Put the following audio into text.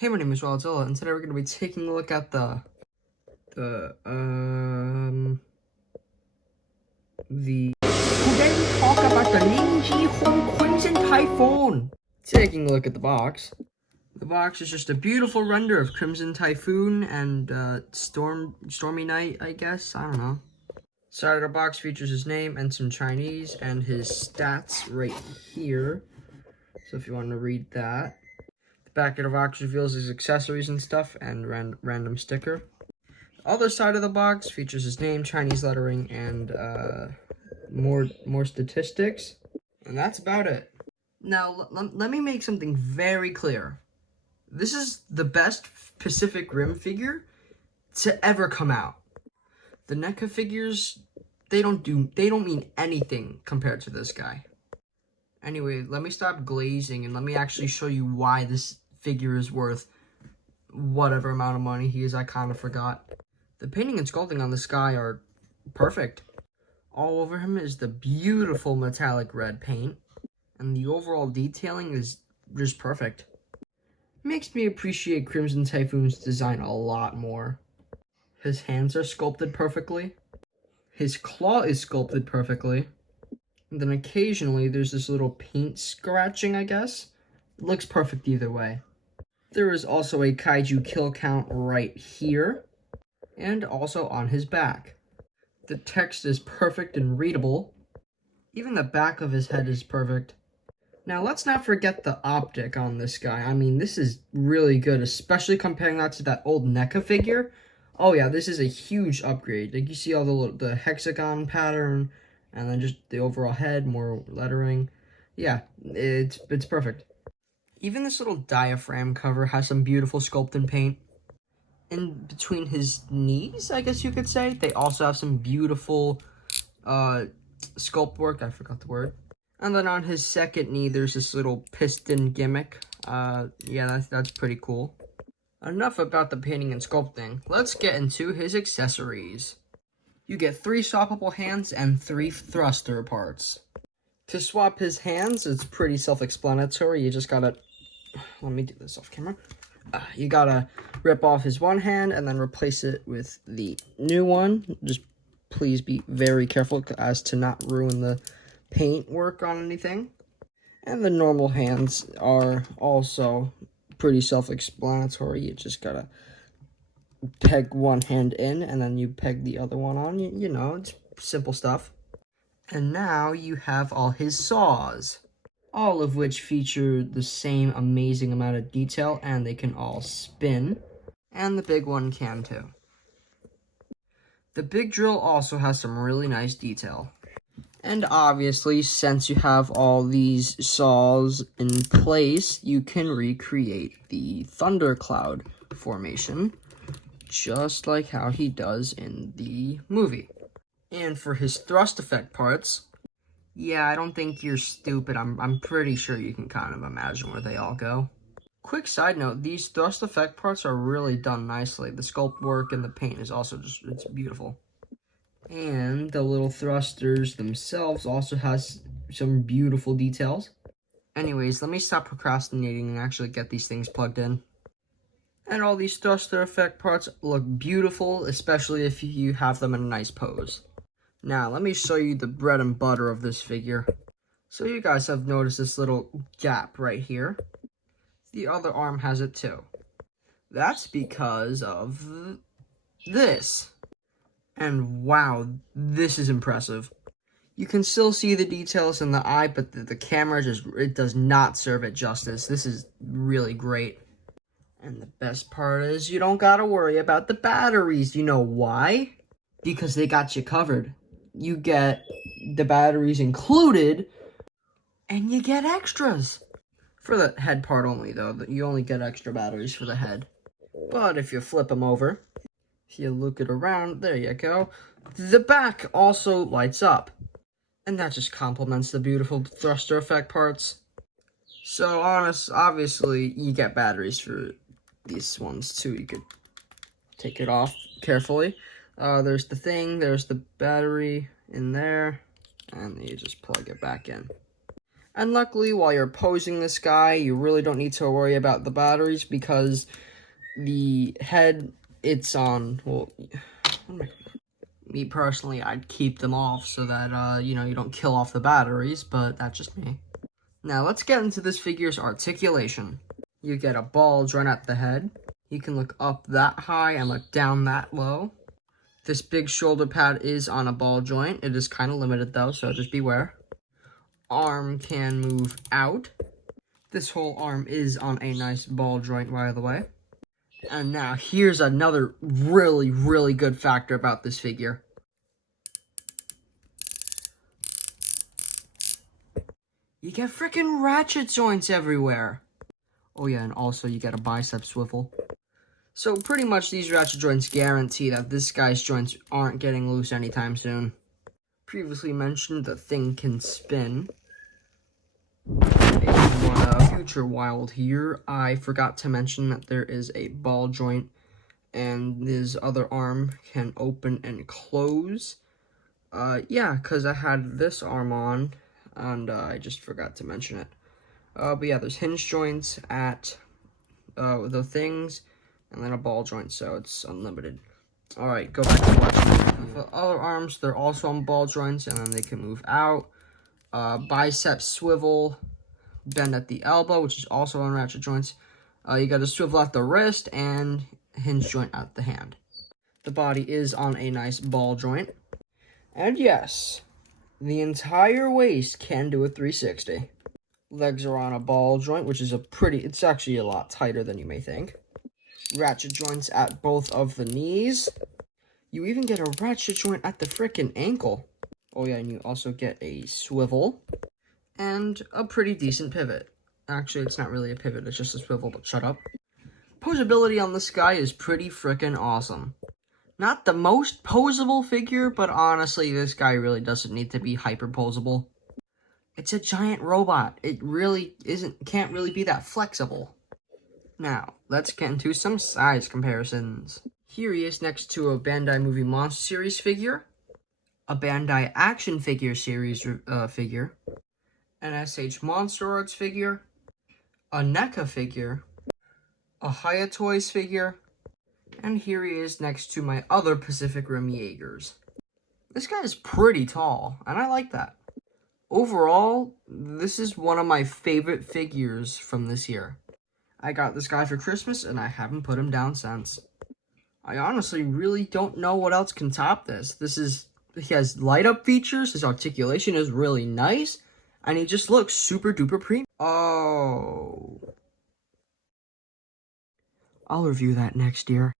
Hey, my name is Godzilla, and today we're going to be taking a look at the today we talk about the Ling Jihun Crimson typhoon. Taking a look at the box. The box is just a beautiful render of Crimson Typhoon and Stormy Night, I guess. I don't know. Side of the box features his name and some Chinese and his stats right here. So if you want to read that. The back of the box reveals his accessories and stuff and random sticker. The other side of the box features his name, Chinese lettering, and more statistics. And that's about it. Now, let me make something very clear. This is the best Pacific Rim figure to ever come out. The NECA figures, they don't mean anything compared to this guy. Anyway, let me stop glazing and let me actually show you why this figure is worth whatever amount of money he is. I kind of forgot. The painting and sculpting on this guy are perfect. All over him is the beautiful metallic red paint, and the overall detailing is just perfect. Makes me appreciate Crimson Typhoon's design a lot more. His hands are sculpted perfectly. His claw is sculpted perfectly. And then occasionally there's this little paint scratching, I guess. It looks perfect either way. There is also a kaiju kill count right here, and also on his back. The text is perfect and readable. Even the back of his head is perfect. Now let's not forget the optic on this guy. I mean, this is really good, especially comparing that to that old NECA figure. Oh yeah, this is a huge upgrade. Like you see all the hexagon pattern, and then just the overall head, more lettering. Yeah, it's perfect. Even this little diaphragm cover has some beautiful sculpt and paint. In between his knees, I guess you could say, they also have some beautiful sculpt work. I forgot the word. And then on his second knee, there's this little piston gimmick. Yeah, that's pretty cool. Enough about the painting and sculpting. Let's get into his accessories. You get 3 swappable hands and 3 thruster parts. To swap his hands, it's pretty self-explanatory. You just gotta... Let me do this off camera. You gotta rip off his one hand and then replace it with the new one. Just please be very careful as to not ruin the paint work on anything. And the normal hands are also pretty self-explanatory. You just gotta peg one hand in and then you peg the other one on. You know, it's simple stuff. And now you have all his saws, all of which feature the same amazing amount of detail, and they can all spin, and the big one can too. The big drill also has some really nice detail. And obviously, since you have all these saws in place, you can recreate the thundercloud formation, just like how he does in the movie. And for his thrust effect parts, yeah, I don't think you're stupid. I'm pretty sure you can kind of imagine where they all go. Quick side note, these thrust effect parts are really done nicely. The sculpt work and the paint is also it's beautiful. And the little thrusters themselves also has some beautiful details. Anyways, let me stop procrastinating and actually get these things plugged in. And all these thruster effect parts look beautiful, especially if you have them in a nice pose. Now, let me show you the bread and butter of this figure. So you guys have noticed this little gap right here. The other arm has it too. That's because of this. And wow, this is impressive. You can still see the details in the eye, but the camera it does not serve it justice. This is really great. And the best part is you don't gotta worry about the batteries. You know why? Because they got you covered. You get the batteries included, and you get extras. For the head part only, though. You only get extra batteries for the head. But if you flip them over, if you look it around, there you go. The back also lights up. And that just complements the beautiful thruster effect parts. So, obviously, you get batteries for these ones, too. You could take it off carefully. There's the thing, there's the battery in there, and you just plug it back in. And luckily, while you're posing this guy, you really don't need to worry about the batteries because the head, it's on, well, me personally, I'd keep them off so that, you know, you don't kill off the batteries, but that's just me. Now, let's get into this figure's articulation. You get a ball joint at the head. You can look up that high and look down that low. This big shoulder pad is on a ball joint. It is kind of limited though, so just beware. Arm can move out. This whole arm is on a nice ball joint, by the way. And now, here's another really, really good factor about this figure. You get freaking ratchet joints everywhere. Oh yeah, and also you get a bicep swivel. So pretty much these ratchet joints guarantee that this guy's joints aren't getting loose anytime soon. Previously mentioned, the thing can spin. In future wild here, I forgot to mention that there is a ball joint and this other arm can open and close. Yeah, because I had this arm on and I just forgot to mention it. But yeah, there's hinge joints at the things and then a ball joint, so it's unlimited. Alright, go back to watching. For other arms, they're also on ball joints and then they can move out. Bicep swivel, bend at the elbow, which is also on ratchet joints. You got a swivel at the wrist and hinge joint at the hand. The body is on a nice ball joint. And yes, the entire waist can do a 360. Legs are on a ball joint, which is it's actually a lot tighter than you may think. Ratchet joints at both of the knees. You even get a ratchet joint at the frickin' ankle. Oh yeah, and you also get a swivel. And a pretty decent pivot. Actually, it's not really a pivot, it's just a swivel, but shut up. Poseability on this guy is pretty frickin' awesome. Not the most posable figure, but honestly, this guy really doesn't need to be hyper posable. It's a giant robot. It really can't really be that flexible. Now, let's get into some size comparisons. Here he is next to a Bandai Movie Monster Series figure, a Bandai Action Figure Series figure, an SH Monster Arts figure, a NECA figure, a Haya Toys figure, and here he is next to my other Pacific Rim Jaegers. This guy is pretty tall, and I like that. Overall, this is one of my favorite figures from this year. I got this guy for Christmas, and I haven't put him down since. I honestly really don't know what else can top this. He has light-up features, his articulation is really nice, and he just looks super duper premium. Oh. I'll review that next year.